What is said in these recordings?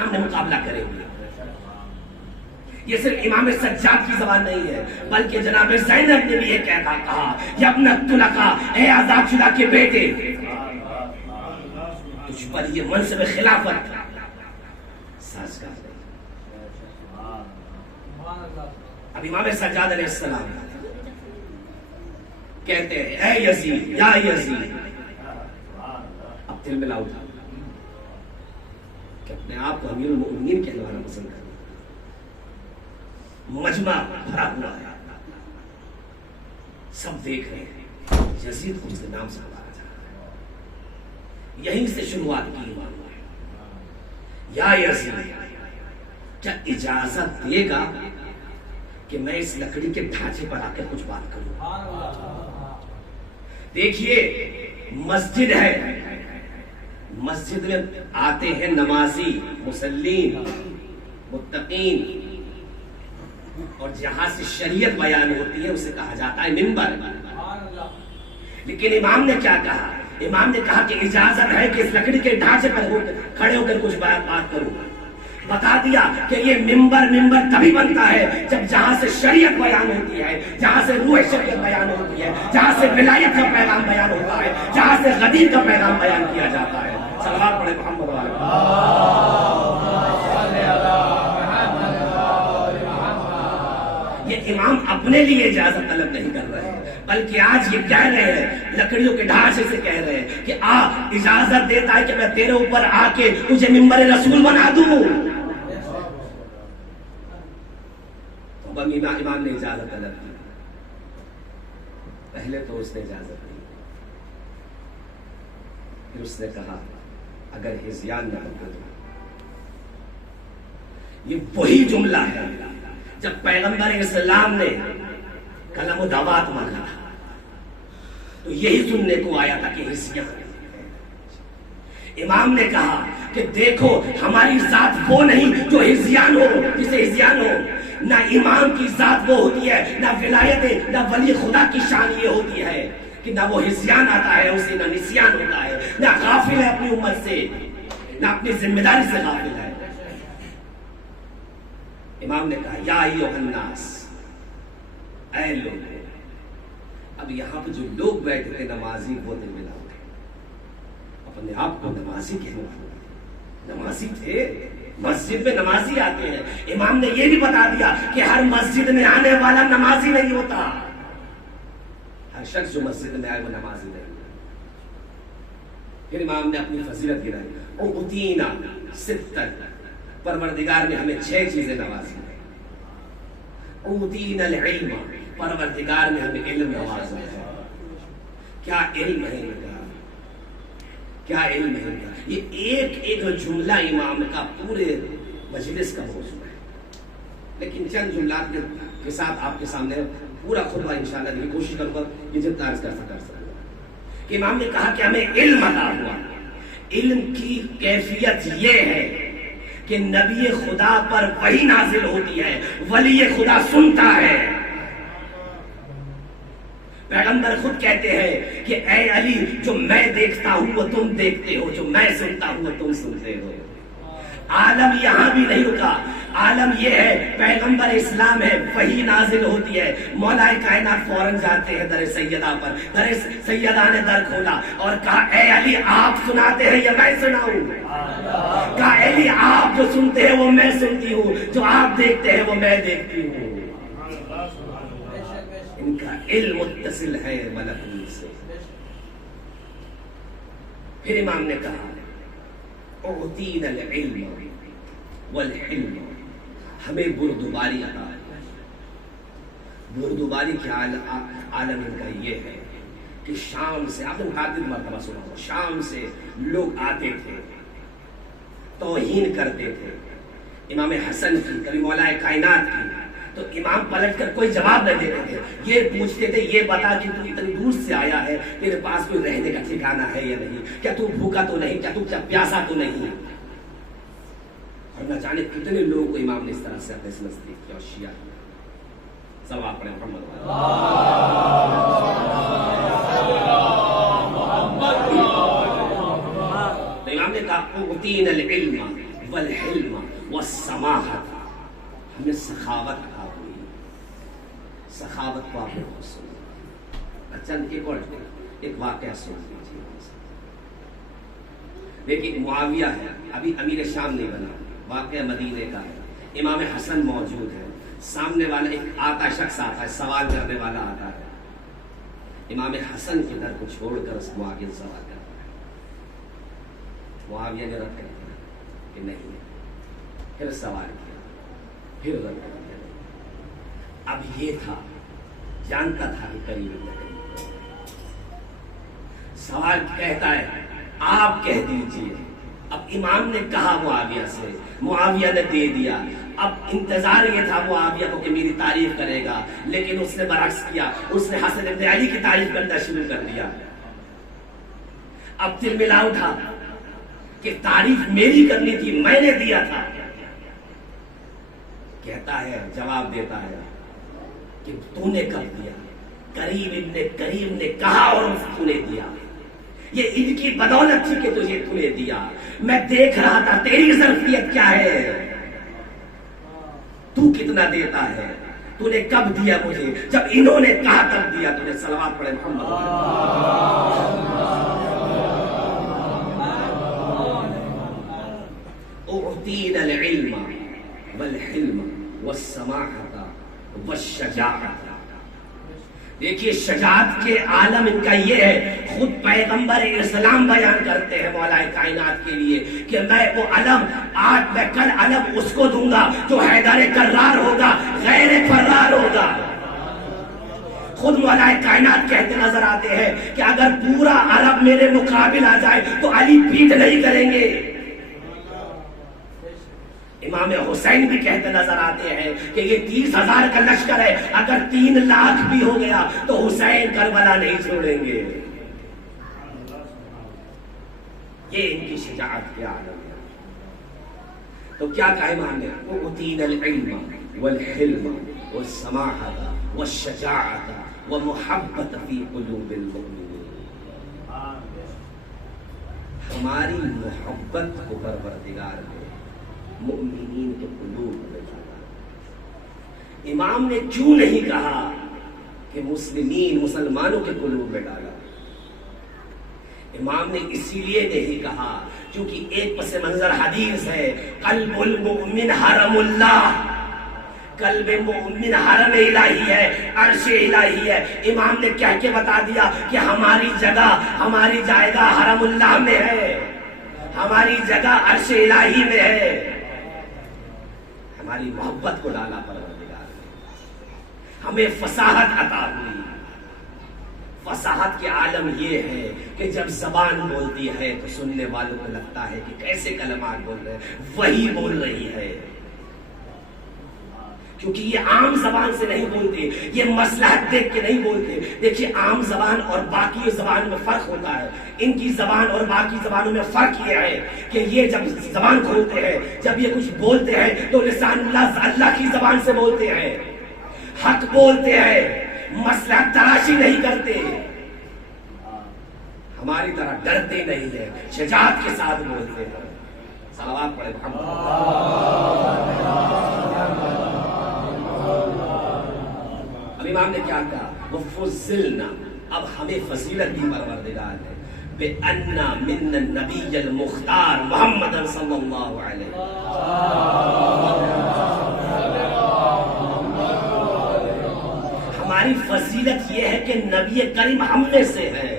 سامنے مقابلہ کریں گے. یہ صرف امام سجاد کی زبان نہیں ہے بلکہ جناب زینب نے بھی یہ کہا یا ابن طلقہ، اے آزاد شدہ کے بیٹے، تجھ پر یہ منصب خلافت سازگار نہیں. اب امام سجاد علیہ السلام کہتے ہیں اے یزید، یا یزید، اب دل میں لاؤ کہ اپنے آپ کو امیر المؤمنین کہنے والا پسند کریں. مجمع بھرا ہوا ہے، سب دیکھ رہے ہیں یزید کو اس کے نام سے بلایا جا رہا ہے. یہیں سے شروعات کی امام نے، یا یزید کیا اجازت دے گا کہ میں اس لکڑی کے ڈھانچے پر آ کے کچھ بات کروں؟ دیکھیے مسجد ہے، مسجد میں آتے ہیں نمازی، مسلین، متقین، اور جہاں سے شریعت بیان ہوتی ہے اسے کہا جاتا ہے منبر. لیکن امام نے کیا کہا؟ امام نے کہا کہ اجازت ہے کہ اس لکڑی کے ڈھانچے پر کھڑے ہو کر کچھ بات کروں. بتا دیا کہ یہ منبر تبھی بنتا ہے جب جہاں سے شریعت بیان ہوتی ہے، جہاں سے روح شریعت بیان ہوتی ہے، جہاں سے ولایت کا پیغام بیان ہوتا ہے، جہاں سے غدیر کا پیغام بیان کیا جاتا ہے. صلوات پڑھے محمد والے. یہ امام اپنے لیے اجازت طلب نہیں کر رہے ہیں بلکہ آج یہ کہہ رہے ہیں، لکڑیوں کے ڈھانچے سے کہہ رہے ہیں کہ اجازت دیتا ہے کہ میں تیرے اوپر آ کے تجھے منبر رسول بنا دوں. تو امام نے اجازت طلب کی. پہلے تو اس نے اجازت دی، پھر اس نے کہا اگر ہذیان نہ ہو تو. یہ وہی جملہ ہے جب پیغمبر اسلام نے قلم و دوات مانگا تو یہی سننے کو آیا تھا کہ حیثیت. امام نے کہا کہ دیکھو ہماری ذات وہ نہیں جو ہذیان ہو، جسے ہذیان ہو. نہ امام کی ذات وہ ہوتی ہے، نہ ولایت، نہ ولی خدا کی شان یہ ہوتی ہے کہ نہ وہ ہذیان آتا ہے اسے، نہ نسیان ہوتا ہے، نہ غافل ہے اپنی امت سے، نہ اپنی ذمہ داری سے غافل ہے. امام نے کہا یا ایھا الناس، اے لوگ. اب یہاں پہ جو لوگ بیٹھے تھے نمازی، وہ دل میں لاؤ اپنے آپ کو نمازی کہنے والے. نمازی تھے، مسجد میں نمازی آتے ہیں. امام نے یہ بھی بتا دیا کہ ہر مسجد میں آنے والا نمازی نہیں ہوتا. ہر شخص جو مسجد میں آئے وہ نمازی نہیں. پھر امام نے اپنی فضیلت گرائی. اعطینا ستا، پروردگار نے ہمیں 6 چیزیں نوازی. اعطینا العلم، پروردگار نے ہمیں علم نوازا. کیا علم ہے ان کا، کیا علم ہے ان کا. یہ ایک جملہ امام کا پورے مجلس کا موضوع ہے. لیکن چند جملات کے ساتھ آپ کے سامنے پورا خطبہ انشاءاللہ کی کوشش کروں گا کہ جتنا عرض کر سکتا کہ امام نے کہا کہ ہمیں علم عطا ہوا. علم کی کیفیت یہ ہے کہ نبی خدا پر وحی نازل ہوتی ہے، ولی خدا سنتا ہے. پیغمبر خود کہتے ہیں کہ اے علی، جو میں دیکھتا ہوں وہ تم دیکھتے ہو، جو میں سنتا ہوں وہ تم سنتے ہو. عالم یہاں بھی نہیں رکا. عالم یہ ہے پیغمبر اسلام ہے، وحی نازل ہوتی ہے، مولا کائنات فوراً جاتے ہیں در سیدہ پر. در سیدہ نے در کھولا اور کہا اے علی آپ سناتے ہیں یا میں سناؤں؟ کہا اے علی آپ جو سنتے ہیں وہ میں سنتی ہوں، جو آپ دیکھتے ہیں وہ میں دیکھتی ہوں. ان کا علم متصل ہے ملکوت سے. پھر امام نے کہا اعطینا العلم والحلم، ہمیں بردباری عطا ہے. بردباری کے عالم ان کا یہ ہے کہ شام سے، آپ نے متعدد مرتبہ سنا ہو، شام سے لوگ آتے تھے، توہین کرتے تھے امام حسن کی، کبھی مولا کائنات کی. تو امام پلٹ کر کوئی جواب نہ دیتے تھے. یہ پوچھتے تھے یہ بتا کہ تو اتنی دور سے آیا ہے، تیرے پاس کوئی رہنے کا ٹھکانہ ہے یا نہیں؟ کیا تو بھوکا تو نہیں؟ کیا تو پیاسا تو نہیں؟ اور نہ جانے کتنے لوگوں کو امام نے اس طرح سے اپنے سے نزدیک کیا. اور شیعہ ثواب پڑھیں محمد تو امام نے کہا اعطینا العلم والحلم والسماحت، ہمیں سخاوت آ ہوئی. سخاوت کو آپ نے بہت سنا. چند ایک واقعہ سن لیجیے. دیکھیے معاویہ ہے، ابھی امیر شام نہیں بنا، واقعہ مدینے کا ہے. امام حسن موجود ہے، سامنے والا ایک شخص آتا ہے، سوال کرنے والا آتا ہے. امام حسن کے در کو چھوڑ کر اس معاویہ سے سوال کرتا ہے. معاویہ نے رد کر دیا کہ نہیں. پھر سوال کیا، پھر رد کر دیا. اب یہ تھا، جانتا تھا کہ قریب سوال کہتا ہے آپ کہہ دیجئے. اب امام نے کہا معاویہ سے، معاویہ نے دے دیا. اب انتظار یہ تھا معاویہ کو کہ میری تعریف کرے گا، لیکن اس نے برعکس کیا، اس نے حسن ابن علی کی تعریف کرنا شروع کر دیا. اب دل ملا اٹھا کہ تعریف میری کرنی تھی، میں نے دیا تھا. کہتا ہے، جواب دیتا ہے کہ تو نے کب دیا؟ کریم ابن کریم نے کہا اور تو نے دیا. یہ ان کی بدولت تھی کہ تجھے تو نے دیا. میں دیکھ رہا تھا تیری ظرفیت کیا ہے، تو کتنا دیتا ہے. تو نے کب دیا مجھے؟ جب انہوں نے کہا تب دیا. تجھے صلوات پڑھے محمد. اعطینا العلم والحلم والسماحت والشجاعت. دیکھیے شجاعت کے عالم ان کا یہ ہے، خود پیغمبر اسلام بیان کرتے ہیں مولا کائنات کے لیے کہ میں وہ علم آج میں کل علم اس کو دوں گا جو حیدر کرار ہوگا، غیر فرار ہوگا. خود مولا کائنات کہتے نظر آتے ہیں کہ اگر پورا عرب میرے مقابل آ جائے تو علی پیٹ نہیں کریں گے. امام حسین بھی کہتے نظر آتے ہیں کہ یہ 30,000 کا لشکر ہے، اگر 3 لاکھ بھی ہو گیا تو حسین کربلا نہیں چھوڑیں گے. یہ ان کی شجاعت کے عالم ہے. تو کیا کہا امام نے؟ اعطینا العلم والحلم والسماحت والشجاعت ومحبت فی قلوب المؤمنین. ہماری محبت کو پروردگار نے مومنین کے قلوب میں ڈالا. امام نے کیوں نہیں کہا کہ مسلمانوں کے قلوب میں ڈالا؟ امام نے اسی لیے نہیں کہا کیونکہ ایک پس منظر حدیث ہے، قلب المؤمن حرم اللہ. قلب مومن حرم الہی ہے، عرش الہی ہے. امام نے کہہ کے بتا دیا کہ ہماری جگہ، ہماری جائیداد حرم اللہ میں ہے، ہماری جگہ عرش الہی میں ہے. ہماری محبت کو ڈالا پروردگار نے. ہمیں فصاحت عطا ہوئی. فصاحت کے عالم یہ ہے کہ جب زبان بولتی ہے تو سننے والوں کو لگتا ہے کہ کیسے کلمات بول رہے ہیں، وہی بول رہی ہے. کیونکہ یہ عام زبان سے نہیں بولتے، یہ مصلحت دیکھ کے نہیں بولتے. دیکھیے عام زبان اور باقی زبان میں فرق ہوتا ہے. ان کی زبان اور باقی زبانوں میں فرق یہ ہے کہ یہ جب زبان کھولتے ہیں، جب یہ کچھ بولتے ہیں تو لسان اللہ کی زبان سے بولتے ہیں، حق بولتے ہیں، مصلحت تراشی نہیں کرتے. ہماری طرح ڈرتے نہیں ہیں، شجاعت کے ساتھ بولتے ہیں. صلوات پڑھے محمد. امام نے کیا کہا؟ وَفُضِّلْنَا، اب ہمیں فضیلت دی پروردگار نے بِأَنَّا مِنَّ النَّبِيَّ الْمُخْتَارِ محمد صلی اللہ علیہ ہماری فضیلت یہ ہے کہ نبی کریم ہم میں سے ہے.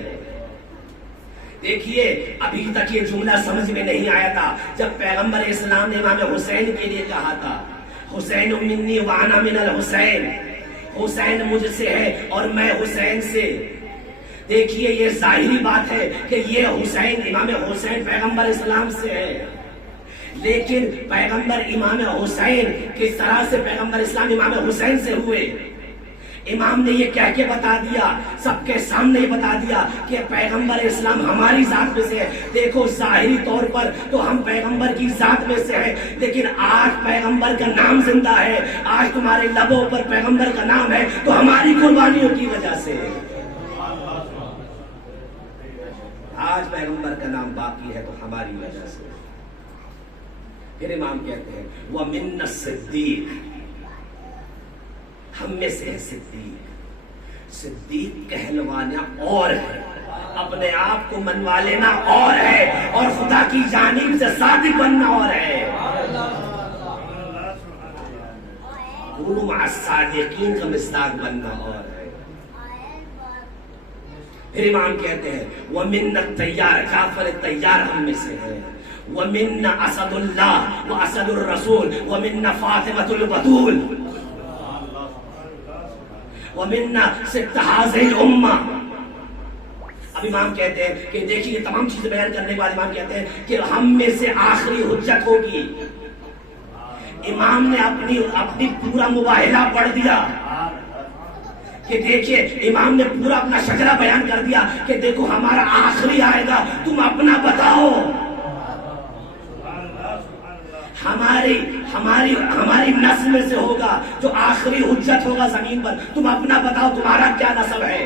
دیکھیے ابھی تک یہ جملہ سمجھ میں نہیں آیا تھا جب پیغمبر اسلام نے امام حسین کے لیے کہا تھا حسین منی وانا من الحسین، حسین مجھ سے ہے اور میں حسین سے. دیکھیے یہ ظاہری بات ہے کہ یہ حسین، امام حسین پیغمبر اسلام سے ہے، لیکن پیغمبر امام حسین کس طرح سے پیغمبر اسلام امام حسین سے ہوئے؟ امام نے یہ کہہ کے بتا دیا، سب کے سامنے بتا دیا کہ پیغمبر اسلام ہماری ذات میں سے ہے. دیکھو ظاہری طور پر تو ہم پیغمبر کی ذات میں سے ہیں، لیکن آج پیغمبر کا نام زندہ ہے، آج تمہارے لبوں پر پیغمبر کا نام ہے تو ہماری قربانیوں کی وجہ سے. آج پیغمبر کا نام باقی ہے تو ہماری وجہ سے. پھر امام کہتے ہیں وَمِنَّ الصِّدِّيقِ، ہم میں سے ہے صدیق۔ صدیق کہلوانا اور ہے، اپنے آپ کو منوا لینا اور ہے، اور خدا کی جانب سے صادق بننا اور ہے۔ کونوا مع الصادقین کا مصداق بننا اور ہے۔ پھر امام کہتے ہیں وَمِنَّ الطَّيَّارِ، جعفر الطیار ہم میں سے ہے۔ وَمِنَّ اسد اللہ واسد الرسول وَمِنَّ فاطمۃ البتول وَمِنَّ سِتَّ هَٰذِهِ الْأُمَّةِ۔ اب امام کہتے ہیں کہ دیکھیے تمام چیزیں بیان کرنے کے بعد امام کہتے ہیں کہ ہم میں سے آخری حجت ہوگی۔ امام نے اپنی پورا مباہلہ پڑھ دیا کہ دیکھیے، امام نے پورا اپنا شجرہ بیان کر دیا کہ دیکھو ہمارا آخری آئے گا، تم اپنا بتاؤ، ہماری نسل میں سے ہوگا جو آخری حجت ہوگا زمین پر، تم اپنا بتاؤ تمہارا کیا نسب ہے۔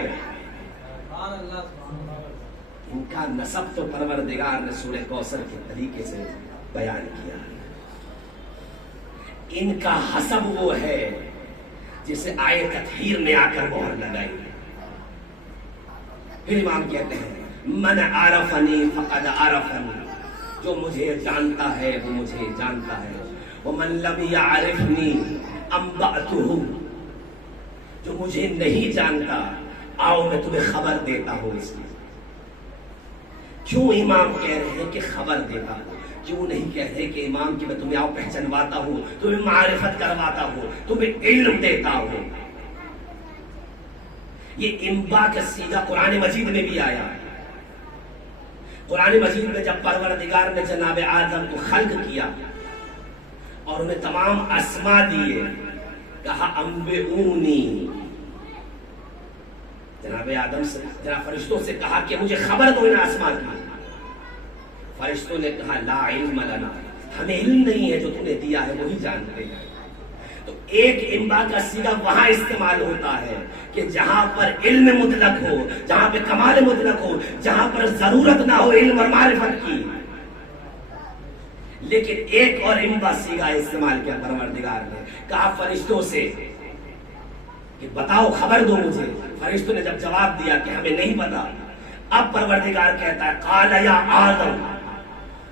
ان کا نسب تو پروردگار نے سورہ کوثر کے طریقے سے بیان کیا۔ ان کا حسب وہ ہے جسے آئے تطہیر نے آ کر مہر لگائی۔ پھر امام کہتے ہیں من عرفنی فقد عرفنی، جو مجھے جانتا ہے وہ مجھے جانتا ہے۔ ومن لم یعرفنی انبأتہ، جو مجھے نہیں جانتا آؤ میں تمہیں خبر دیتا ہوں اس کی۔ کیوں امام کہہ رہے ہیں کہ خبر دیتا ہوں؟ کیوں نہیں کہہ رہے کہ امام کی میں تمہیں آؤ پہچنواتا ہوں، تمہیں معرفت کرواتا ہوں، تمہیں علم دیتا ہوں؟ یہ انبا کا سیدھا قرآن مجید میں بھی آیا۔ قرآن مجید میں جب پروردگار نے جناب آدم کو خلق کیا اور انہیں تمام اسما دیے، کہا انبئونی، جناب آدم سے جناب فرشتوں سے کہا کہ مجھے خبر دو ان اسما کی۔ فرشتوں نے کہا لا علم لنا، ہمیں علم نہیں ہے، جو تم نے دیا ہے وہی جانتے ہیں۔ تو ایک انبا کا سیدھا وہاں استعمال ہوتا ہے کہ جہاں پر علم مطلق ہو، جہاں پہ کمال مطلق ہو، جہاں پر ضرورت نہ ہو علم اور معرفت کی۔ لیکن ایک اور انبا سیگا استعمال کیا پروردگار نے، کہا فرشتوں سے کہ بتاؤ خبر دو مجھے۔ فرشتوں نے جب جواب دیا کہ ہمیں نہیں پتا، اب پروردگار کہتا ہے قال یا آدم،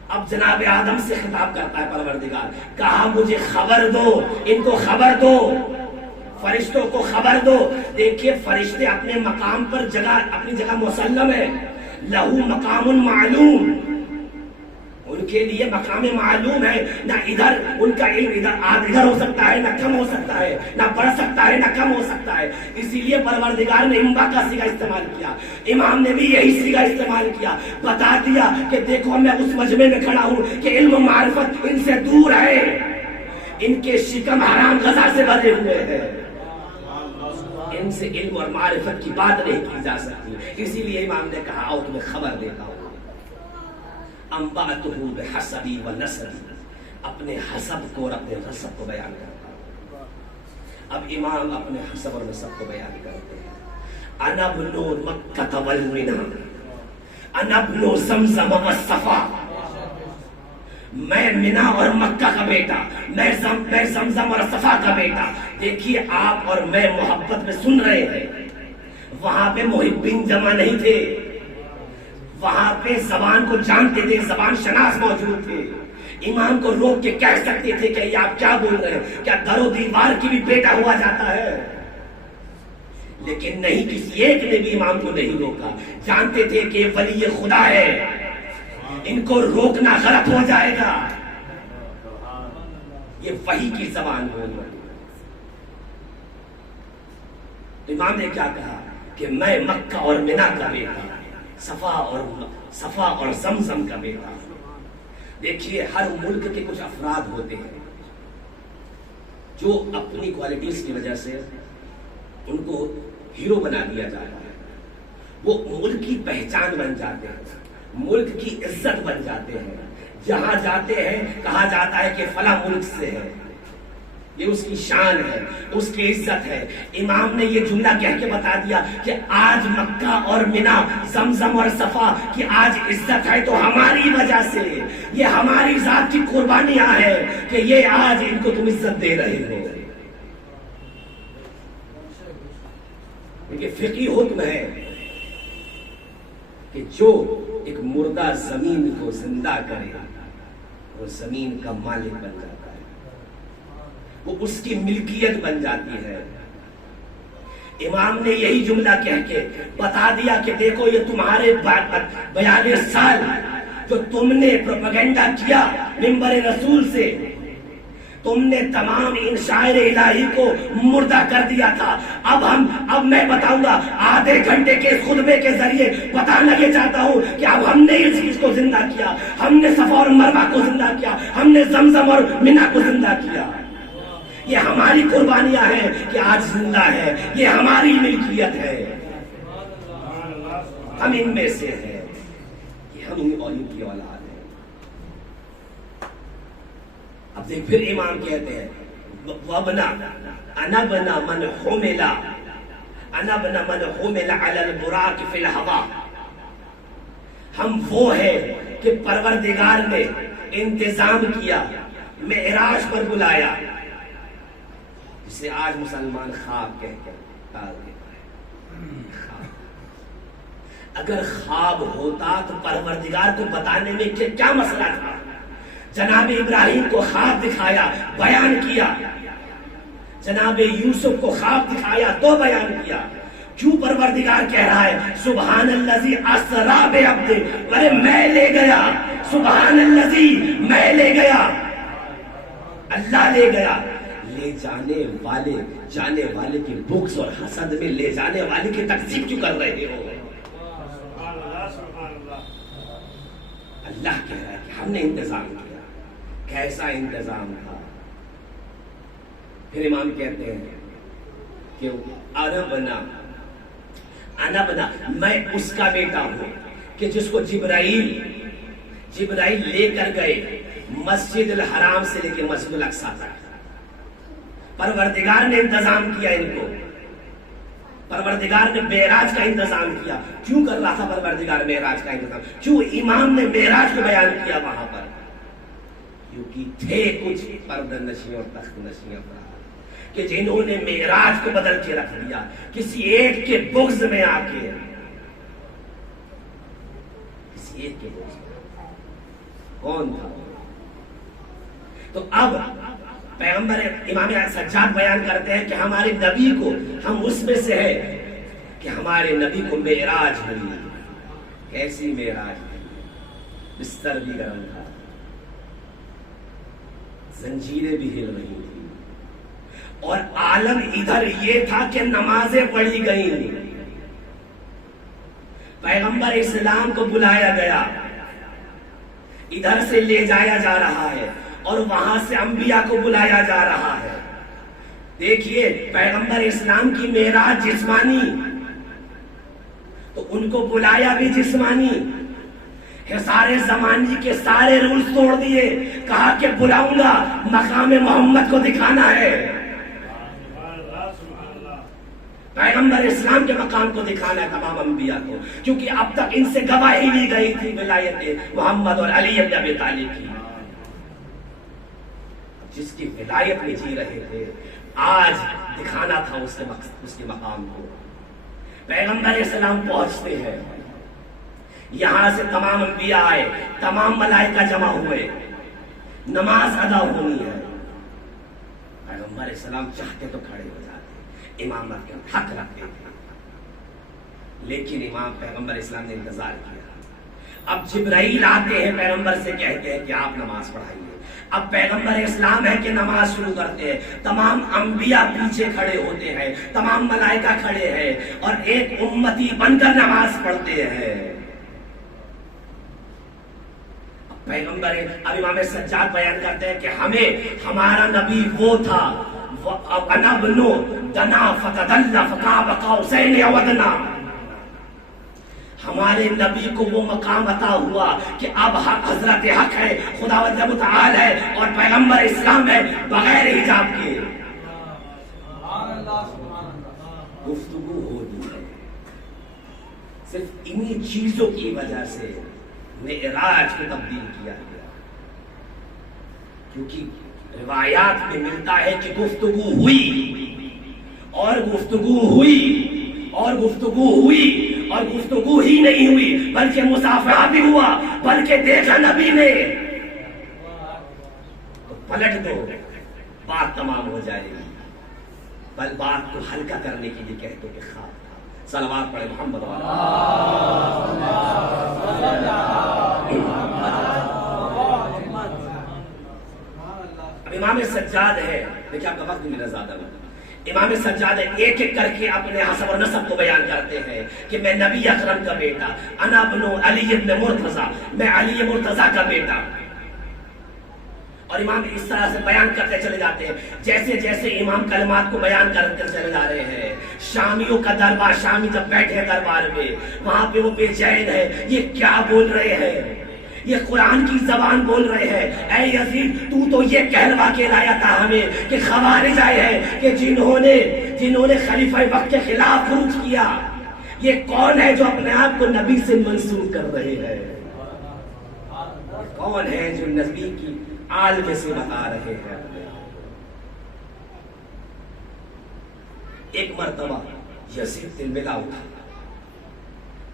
اب جناب آدم سے خطاب کرتا ہے پروردگار، کہا مجھے خبر دو، ان کو خبر دو، فرشتوں کو خبر دو۔ دیکھیے فرشتے اپنے مقام پر اپنی جگہ مسلم ہے، لہو مقام معلوم، ان کے لیے مقام معلوم ہے، نہ ادھر ان کا علم ادھر ہو سکتا ہے، نہ کم ہو سکتا ہے، نہ بڑھ سکتا ہے، نہ کم ہو سکتا ہے۔ اسی لیے پروردگار نے انبا کا صیغہ استعمال کیا، امام نے بھی یہی صیغہ استعمال کیا، بتا دیا کہ دیکھو میں اس مجمع میں کھڑا ہوں کہ علم و معرفت ان سے دور ہے، ان کے شکم حرام غذا سے بھرے ہوئے ہیں، ان سے علم اور معرفت کی بات نہیں کی جا سکتی۔ اسی لیے امام نے کہا آؤ تمہیں خبر دیتا ہوں، انبأتہ بحسبی و نسبی، اپنے حسب کو اور اپنے نسب کو بیان کرتا ہوں۔ اب امام اپنے حسب اور نسب کو بیان کرتے ہیں۔ انا ابن مکہ والمنى، انا ابن زمزم والصفا، میں منا اور مکہ کا بیٹا، میں زمزم اور صفا کا بیٹا۔ دیکھیے آپ اور میں محبت میں سن رہے ہیں، وہاں پہ محبین جمع نہیں تھے، وہاں پہ زبان کو جانتے تھے، زبان شناس موجود تھے، امام کو روک کے کہہ سکتے تھے کہ یہ آپ کیا بول رہے ہیں، کیا در و دیوار کی بھی بیٹا ہوا جاتا ہے؟ لیکن نہیں، کسی ایک نے بھی امام کو نہیں روکا، جانتے تھے کہ یہ ولی خدا ہے، ان کو روکنا غلط ہو جائے گا، یہ وحی کی زبان بول رہی۔ تو امام نے کیا کہا کہ میں مکہ اور منا کا بیٹا، صفا اور زمزم کا بیٹا۔ دیکھیے ہر ملک کے کچھ افراد ہوتے ہیں جو اپنی کوالٹیز کی وجہ سے ان کو ہیرو بنا دیا جاتا ہے، وہ ملک کی پہچان بن جاتے ہیں، ملک کی عزت بن جاتے ہیں، جہاں جاتے ہیں کہا جاتا ہے کہ فلاں ملک سے ہے۔ یہ اس کی شان ہے، اس کی عزت ہے۔ امام نے یہ جملہ کہہ کے بتا دیا کہ آج مکہ اور منا، زمزم اور صفا کی آج عزت ہے تو ہماری وجہ سے، یہ ہماری ذات کی قربانیاں ہیں کہ یہ آج ان کو تم عزت دے رہے ہو۔ کیونکہ فقہی حکم ہے کہ جو ایک مردہ زمین کو زندہ کرے وہ زمین کا مالک بن جاتا ہے، وہ اس کی ملکیت بن جاتی ہے۔ امام نے یہی جملہ کہہ کے بتا دیا کہ دیکھو یہ تمہارے 42 سال جو تم نے پروپیگنڈا کیا منبر رسول سے، تم نے تمام ان شاعر الہی کو مردہ کر دیا تھا۔ اب میں بتاؤں گا آدھے گھنٹے کے خطبے کے ذریعے بتانا یہ چاہتا ہوں کہ اب ہم نے اس چیز کو زندہ کیا، ہم نے صفا اور مروہ کو زندہ کیا، ہم نے زمزم اور منا کو زندہ کیا۔ یہ ہماری قربانیاں ہیں کہ آج زندہ ہے، یہ ہماری ملکیت ہے، ہم ان میں سے ہیں، یہ ہم اور ان کی اولاد ہیں۔ اب دیکھ پھر امام کہتے ہیں وَبْنَا أَنَا بْنَا مَنْ حُمِلَ أَنَا بْنَا مَنْ حُمِلَ عَلَى الْبُرَاقِ فِي الْهَوَىٰ، ہم وہ ہیں کہ پروردگار نے انتظام کیا، معراج پر بلایا، جسے آج مسلمان خواب کہہ کر ٹال دیتا ہے۔ اگر خواب ہوتا تو پروردگار کو بتانے میں کیا مسئلہ تھا؟ جناب ابراہیم کو خواب دکھایا، بیان کیا، جناب یوسف کو خواب دکھایا تو بیان کیا۔ کیوں پروردگار کہہ رہا ہے سبحان الذی اسری بعبدہ، ارے میں لے گیا، سبحان الذی میں لے گیا، اللہ لے گیا۔ لے جانے والے کی بغض اور حسد میں لے جانے والے کی تکذیب کیوں کر رہے ہو؟ اللہ کہہ رہا ہے کہ ہم نے انتظام کیا، کیسا انتظام تھا؟ پھر امام کہتے ہیں کہ انا بنا میں اس کا بیٹا ہوں کہ جس کو جبرائیل لے کر گئے مسجد الحرام سے لے کے مسجد الاقصی تک۔ پروردگار نے انتظام کیا ان کو، پروردگار نے معراج کا انتظام کیا۔ کیوں کر رہا تھا پروردگار معراج کا انتظام؟ کیوں امام نے معراج کو بیان کیا وہاں پر؟ کیونکہ تھے کچھ پردہ نشین اور تخت نشین افراد کہ جنہوں نے معراج کو بدل کے رکھ دیا کسی ایک کے بغض میں آ کے، کسی ایک کے بغض میں۔ کون تھا؟ تو اب پیغمبر امام سجاد بیان کرتے ہیں کہ ہمارے نبی کو، ہم اس میں سے ہے کہ ہمارے نبی کو معراج ہوئی۔ کیسی معراج ہوئی؟ بستر بھی گرم تھا، زنجیریں بھی ہل رہی تھی، اور عالم ادھر یہ تھا کہ نمازیں پڑھی گئیں، پیغمبر اسلام کو بلایا گیا، ادھر سے لے جایا جا رہا ہے اور وہاں سے انبیاء کو بلایا جا رہا ہے۔ دیکھیے پیغمبر اسلام کی معراج جسمانی، تو ان کو بلایا بھی جسمانی، سارے زمانے کے سارے رولز توڑ دیے، کہا کہ بلاؤں گا مقام محمد کو دکھانا ہے، پیغمبر اسلام کے مقام کو دکھانا ہے تمام انبیاء کو، کیونکہ اب تک ان سے گواہی لی گئی تھی ولایت محمد اور علی بن ابی طالب کی، جس کی ولایت میں جی رہے تھے، آج دکھانا تھا اس کے مقام کو۔ پیغمبر اسلام پہنچتے ہیں، یہاں سے تمام انبیاء آئے، تمام ملائکہ جمع ہوئے، نماز ادا ہونی ہے۔ پیغمبر اسلام چاہتے تو کھڑے ہو جاتے، امامت کا حق رکھتے تھے، لیکن پیغمبر اسلام نے انتظار کیا۔ اب جبرائیل آتے ہیں، پیغمبر سے کہتے ہیں کہ آپ نماز پڑھائیے۔ اب پیغمبر اسلام ہے کہ نماز شروع کرتے ہیں، تمام انبیاء پیچھے کھڑے ہوتے ہیں، تمام ملائکہ کھڑے ہیں اور ایک امتی بن کر نماز پڑھتے ہیں۔ پیغمبر اب امام سجاد بیان کرتے ہیں کہ ہمارا نبی وہ تھا، انا بنو دنا فتدل فقاب قوسین او ادنا، ہمارے نبی کو وہ مقام عطا ہوا کہ اب حضرت حق ہے، خداوند متعال ہے اور پیغمبر اسلام ہے بغیر حجاب کے۔ صرف انہی چیزوں کی وجہ سے معراج کو تبدیل کیا گیا، کیونکہ روایات میں ملتا ہے کہ گفتگو ہوئی اور گفتگو ہوئی اور گفتگو ہوئی اور گفتگو ہی نہیں ہوئی بلکہ مصافحہ بھی ہوا، بلکہ دیکھا نبی نے تو پلٹ دو، بات تمام ہو جائے گی، بل بات کو ہلکا کرنے کے لیے کہتے کہ خواب تھا۔ صلوات پڑھے محمد والا۔ اب امام سجاد ہے، دیکھیں آپ کا وقت میرا زیادہ ہوا، امام سجاد ایک ایک کر کے اپنے حسب اور نسب کو بیان کرتے ہیں کہ میں نبی اکرم کا بیٹا، انا ابن علی ابن مرتضی، میں علی مرتضی کا بیٹا، اور امام اس طرح سے بیان کرتے چلے جاتے ہیں جیسے جیسے امام کلمات کو بیان کرتے چلے جا رہے ہیں۔ شامیوں کا دربار، شامی جب بیٹھے دربار میں وہاں پہ وہ بے چین ہے، یہ کیا بول رہے ہیں، یہ قرآن کی زبان بول رہے ہیں۔ اے یزید تو یہ کہلوا کے لایا تھا ہمیں کہ خوارج آئے ہیں کہ جنہوں نے خلیفہ وقت کے خلاف خروج کیا، یہ کون ہے جو اپنے آپ کو نبی سے منسوب کر رہے ہیں، کون ہے جو نبی کی آل میں سے بتا رہے ہیں۔ ایک مرتبہ یزید تلملا اٹھا،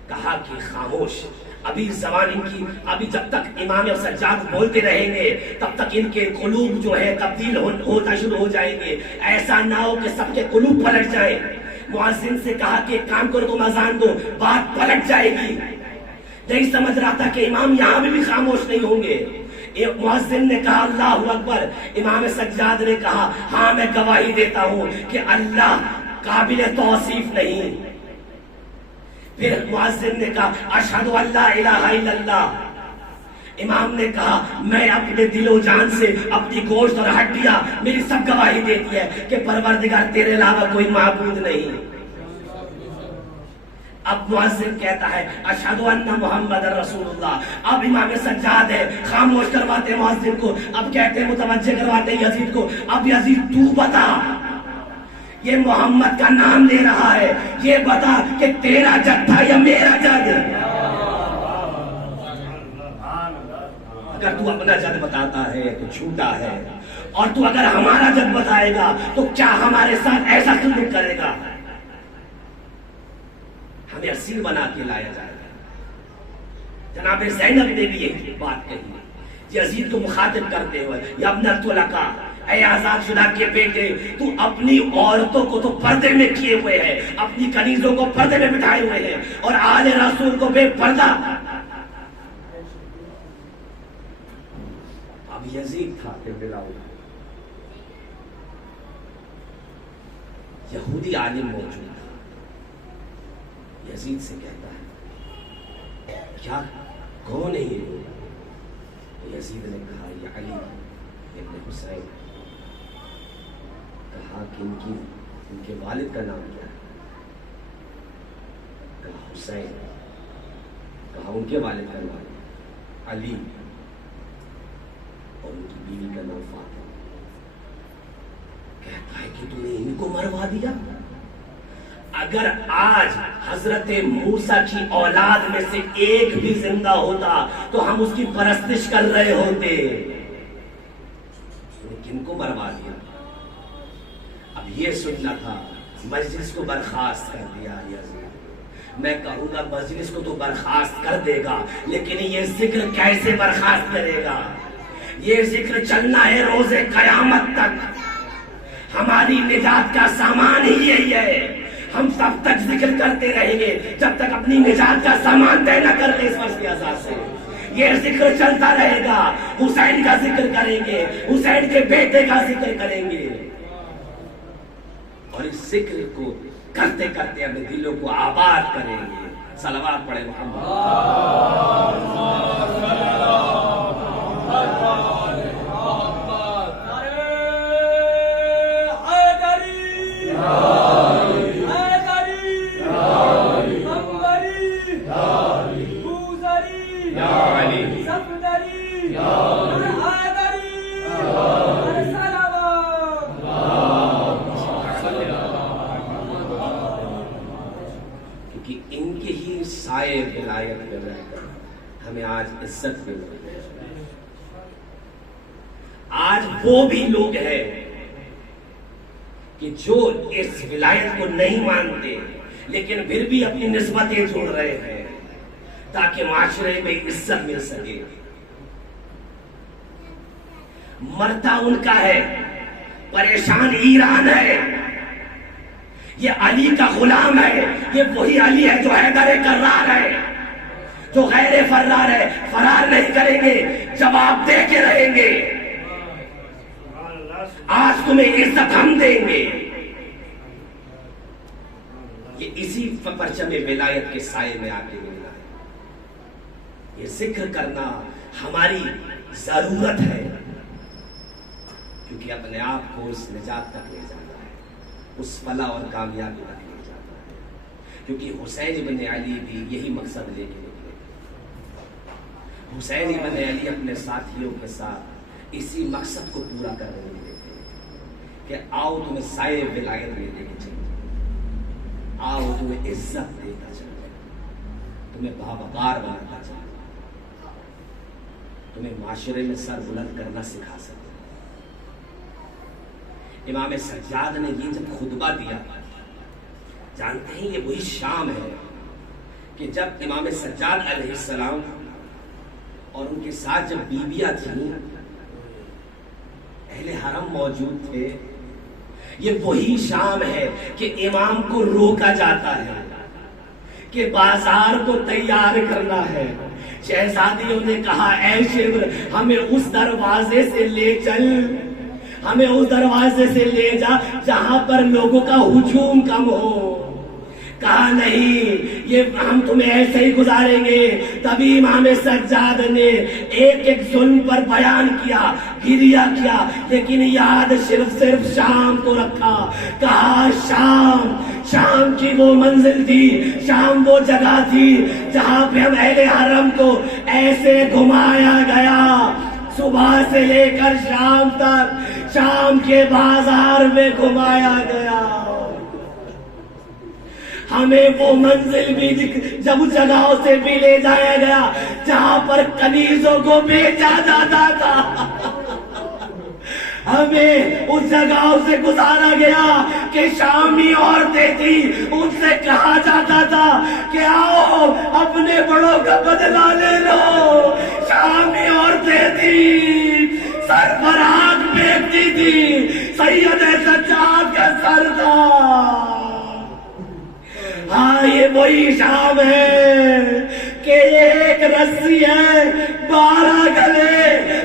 کہا کہ خاموش، ابھی زبان ان کی، ابھی جب تک امام سجاد بولتے رہیں گے تب تک ان کے قلوب جو ہے تبدیل ہونا شروع ہو جائیں گے، ایسا نہ ہو کہ سب کے قلوب پلٹ جائیں۔ مؤذن سے کہا کہ ایک کام کرو تم اذان دو، بات پلٹ جائے گی۔ نہیں سمجھ رہا تھا کہ امام یہاں بھی خاموش نہیں ہوں گے۔ مؤذن نے کہا اللہ اکبر، امام سجاد نے کہا ہاں میں گواہی دیتا ہوں کہ اللہ قابل توصیف نہیں۔ پھر مؤذن نے کہا اشہد ان لا الہ الا اللہ۔ امام نے کہا میں اپنے دل و جان سے، اپنی گوشت اور ہڈیاں میری سب گواہی دیتی ہے کہ پروردگار تیرے علاوہ کوئی معبود نہیں۔ اب مؤذن کہتا ہے اشہد ان محمد رسول اللہ۔ اب امام سجاد ہے، خاموش کرواتے مؤذن کو، اب کہتے متوجہ کرواتے یزید کو، اب یزید تو بتا، یہ محمد کا نام لے رہا ہے، یہ بتا کہ تیرا جد تھا یا میرا جد؟ اگر تو اپنا جد بتاتا ہے تو جھوٹا ہے، اور تو اگر ہمارا جد بتائے گا تو کیا ہمارے ساتھ ایسا سلوک کرے گا؟ ہمیں اسیر بنا کے لایا جائے گا۔ جناب زینب نے بھی ایک بات کہی یزید کو مخاطب کرتے ہوئے، یا ابن الطلقاء، اے آزاد شدہ کے بیٹے، تو اپنی عورتوں کو تو پردے میں کیے ہوئے ہے، اپنی کنیزوں کو پردے میں بٹھائے ہوئے ہیں، اور آل رسول کو بے پردہ۔ اب یزید تھا کہ بلا یہودی عالم موجود تھا، یزید سے کہتا ہے کیا کون ہے یہ؟ تو یزید نے کہا یہ علی ابن حسین۔ کہا کہ ان کے والد کا نام کیا ہے؟ کہا حسین۔ کہا ان کے والد کا نام علی اور ان کی بیوی کا نام فاطمہ۔ کہتا ہے کہ تم نے ان کو مروا دیا؟ اگر آج حضرت موسیٰ کی اولاد میں سے ایک بھی زندہ ہوتا تو ہم اس کی پرستش کر رہے ہوتے، کن کو مروا دیا؟ اب یہ سننا تھا، مجلس کو برخاست کر دیا یزید۔ میں کہوں گا مجلس کو تو برخاست کر دے گا، لیکن یہ ذکر کیسے برخاست کرے گا؟ یہ ذکر چلنا ہے روز قیامت تک، ہماری نجات کا سامان ہی یہی ہے۔ ہم تب تک ذکر کرتے رہیں گے جب تک اپنی نجات کا سامان طے نہ کر لیں اس فرض کی عذاب سے۔ یہ ذکر چلتا رہے گا، حسین کا ذکر کریں گے، حسین کے بیٹے کا ذکر کریں گے، اور اس ذکر کو کرتے کرتے اپنے دلوں کو آباد کریں گے۔ صلوات پڑھے محمد۔ ولایت میں رہ کر ہمیں آج عزت مل رہی ہے. آج وہ بھی لوگ ہیں کہ جو اس ولایت کو نہیں مانتے لیکن پھر بھی اپنی نسبتیں جوڑ رہے ہیں تاکہ معاشرے میں عزت مل سکے. مرتا ان کا ہے، پریشان ایران ہے. یہ علی کا غلام ہے، یہ وہی علی ہے جو حیدر کرار ہے، جو غیر فرار ہے. فرار نہیں کریں گے، جواب دے کے رہیں گے. آج تمہیں عزت ہم دیں گے. یہ اسی پرچم ولایت کے سائے میں آ کے ملنا ہے. یہ ذکر کرنا ہماری ضرورت ہے کیونکہ اپنے آپ کو اس نجات تک لے جانا ہے، اس فلاح اور کامیابی تک لے جانا ہے. کیونکہ حسین ابن علی بھی یہی مقصد لے کے نکلے. حسین ابن علی اپنے ساتھیوں کے ساتھ اسی مقصد کو پورا کرنے کے لیے تھے کہ آؤ تمہیں سائے ولایت لے کے چلے، آؤ تمہیں عزت دیتا چلے، تمہیں باوقار بناتا چلے، تمہیں معاشرے میں سر بلند کرنا سکھا سکے. امام سجاد نے یہ جب خطبہ دیا، جانتے ہیں یہ وہی شام ہے کہ جب امام سجاد علیہ السلام اور ان کے ساتھ جب بیویاں تھیں، اہل حرم موجود تھے. یہ وہی شام ہے کہ امام کو روکا جاتا ہے کہ بازار کو تیار کرنا ہے. شہزادیوں نے کہا اے شبر ہمیں اس دروازے سے لے چل، ہمیں اس دروازے سے لے جا جہاں پر لوگوں کا ہجوم کم ہو. کہا نہیں، یہ ہم تمہیں ایسے ہی گزاریں گے. تبھی امام سجاد نے ایک ایک ظلم پر بیان کیا، گریہ کیا، لیکن یاد صرف شام کو رکھا. کہا شام کی وہ منزل تھی، شام وہ جگہ تھی جہاں پہ ہم اہل حرم کو ایسے گھمایا گیا صبح سے لے کر شام تک، شام کے بازار میں گھمایا گیا. ہمیں وہ منزل بھی جب جگہوں سے بھی لے جایا گیا جہاں پر کنیزوں کو بیچا جاتا تھا. ہمیں اس جگہوں سے گزارا گیا کہ شامی عورتیں تھیں، ان سے کہا جاتا تھا کہ آؤ اپنے بڑوں کا بدلہ لے لو. شامی عورتیں تھیں، سر پر آگ پھینکتی تھی، سید سجاد کا سر تھا. ہاں یہ وہی شام ہے کہ ایک رسی ہے 12 گلے،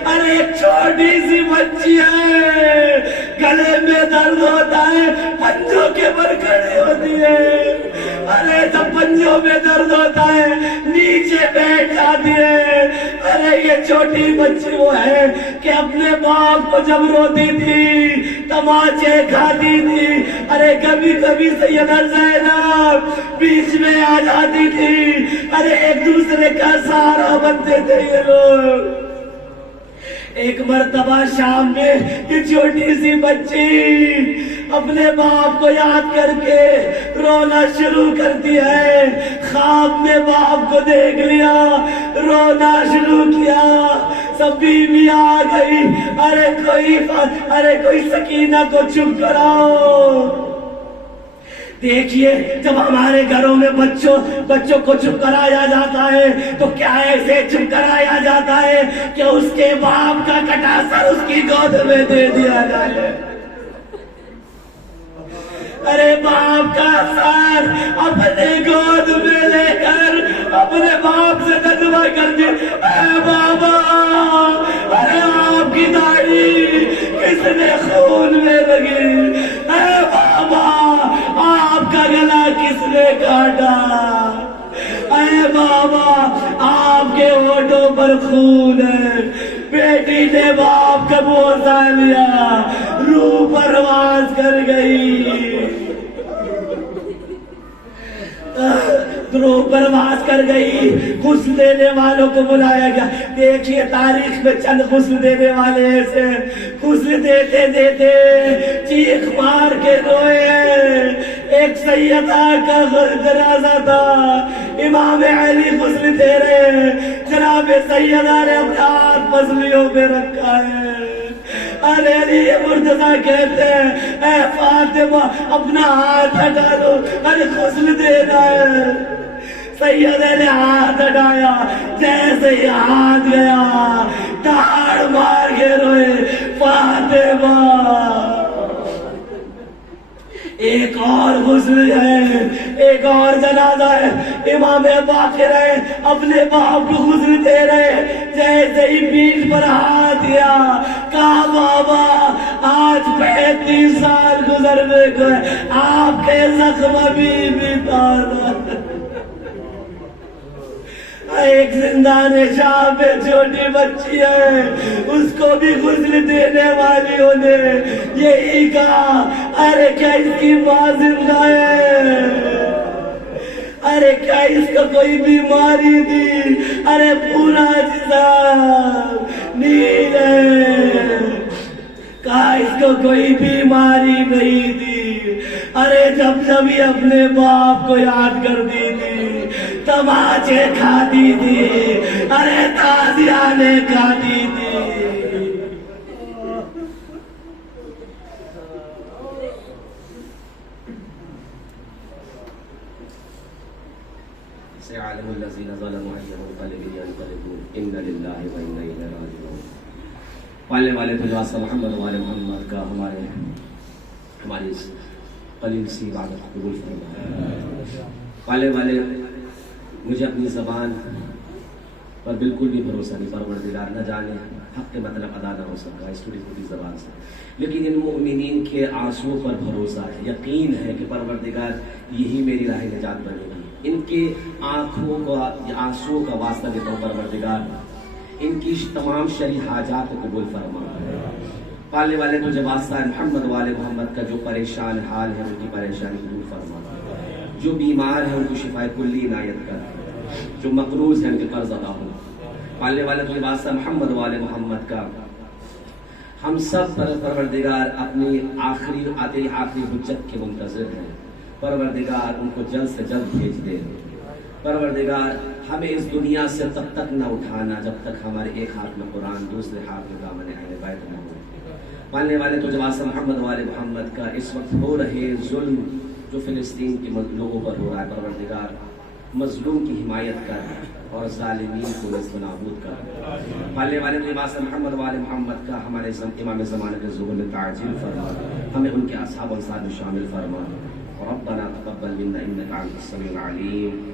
ارے ایک چھوٹی سی بچی ہے، گلے میں درد ہوتا ہے، پنجوں کے بل کھڑی ہوتی ہے. ارے جب پنجوں میں درد ہوتا ہے نیچے بیٹھ جاتی ہے. ارے یہ چھوٹی بچی وہ ہے کہ اپنے باپ کو جب روتی تھی تماچے کھاتی تھی. ارے کبھی کبھی سیدہ زینب بیچ میں آ جاتی تھی. ارے ایک دوسرے کا سہارا بنتے تھے یہ لوگ. ایک مرتبہ شام میں یہ چھوٹی سی بچی اپنے باپ کو یاد کر کے رونا شروع کرتی ہے. خواب میں باپ کو دیکھ لیا، رونا شروع کیا. سب بیوی آ گئی، ارے کوئی سکینہ کو چپ کراؤ. دیکھیے جب ہمارے گھروں میں بچوں کو چپ کرایا جاتا ہے تو کیا ایسے چپ کرایا جاتا ہے کہ اس کے باپ کا کٹا سر اس کی گود میں دے دیا جائے. ارے باپ کا سر اپنے گود میں لے کر اپنے باپ سے دعا کر دے، اے بابا ارے آپ کی داڑھی کس نے خون میں لگی، اے بابا آپ کا گلا کس نے کاٹا، اے بابا آپ کے ہونٹوں پر خون ہے. بیٹی نے باپ کا بوسہ لیا، روح پرواز کر گئی. پرواز کر گئی. غسل دینے والوں کو بلایا گیا. دیکھیے تاریخ میں چند غسل دینے والے ایسے غسل دیتے دیتے چیخ مار کے روئے. ایک سیدہ کا جنازہ تھا، امام علی غسل دے رہے ہیں، جناب سیدہ نے اپنے ہاتھ پسلیوں پہ رکھا ہے۔ ارے علی مرتضیٰ کہتے ہیں اے فاطمہ اپنا ہاتھ ہٹا دو، ارے غسل دینا ہے۔ سیدہ نے ہاتھ ہٹایا، جیسے ہی ہاتھ گیا داڑ مار کے روئے فاطمہ۔ ایک اور غسل ہے، ایک اور جنازہ ہے، امام باقر ہے، اپنے باپ کو غسل دے رہے، جیسے ہی پیٹھ پر ہاتھ دیا، کہا بابا آج 35 سال گزرنے کو ہے، آپ کے زخم ابھی بھی تازہ۔ ایک زندان شام میں چھوٹی بچی ہے، اس کو بھی غسل دینے والیوں نے یہی کہا ارے کیا اس کی ماں زندہ ہے، ارے کیا اس کو کوئی بیماری دی، ارے پورا جسم نیل ہے، کہا اس کو کوئی بیماری نہیں دی۔ ارے جب یہ اپنے باپ کو یاد کرتی تھی تماچے کھاتی تھی، ارے تازیانے کھاتی تھی۔ سيعلم الذين ظلموا أي منقلب ينقلبون إن لله وإنا إليه راجعون۔ پالنے والے تو جواب محمد والے محمد کا ہماری اس قلیل سی عبادت قبول فرمائے۔ پالنے والے مجھے اپنی زبان پر بالکل بھی بھروسہ نہیں، پروردگار نہ جانے حق کے مطلب ادا نہ ہو سکا اس ٹوٹی پھوٹی زبان سے، لیکن ان مومنین کے آنسوؤں پر بھروسہ ہے، یقین ہے کہ پروردگار یہی میری راہ نجات بنے گی۔ ان کے آنکھوں کا آنسوؤں کا واسطہ دیتا ہوں پروردگار، ان کی تمام شرعی حاجات کو قبول فرما۔ پالنے والے تجھے واسطہ ہے محمد والے محمد کا، جو پریشان حال ہے ان کی پریشانی دور فرما، جو بیمار ہے ان کو شفائے کلی عنایت کر، جو مقروض ہے ان کے قرض ادا ہو۔ پالنے والے تجھے واسطہ محمد والے محمد کا، ہم سب پر پروردگار اپنی آخری حجت کے منتظر ہیں، پروردگار ان کو جلد سے جلد بھیج دے۔ پروردگار ہمیں اس دنیا سے تب تک نہ اٹھانا جب تک ہمارے ایک ہاتھ میں قرآن دوسرے ہاتھ میں دامن اہل بیت نہ ہو۔ پالنے والے تجھے واسطہ محمد والے محمد کا، اس وقت ہو رہے ظلم جو فلسطین کے لوگوں پر ہو رہا ہے، پروردگار مظلوم کی حمایت کر اور ظالمین کو نصب نابود کر۔ پالنے والے تجھے واسطہ محمد والے محمد کا، ہمارے امام زمانے کے ظہور میں تعجیل فرما، ہمیں ان کے اصحاب و انصار میں شامل فرما۔ ربنا تقبل منا انك انت السميع العليم۔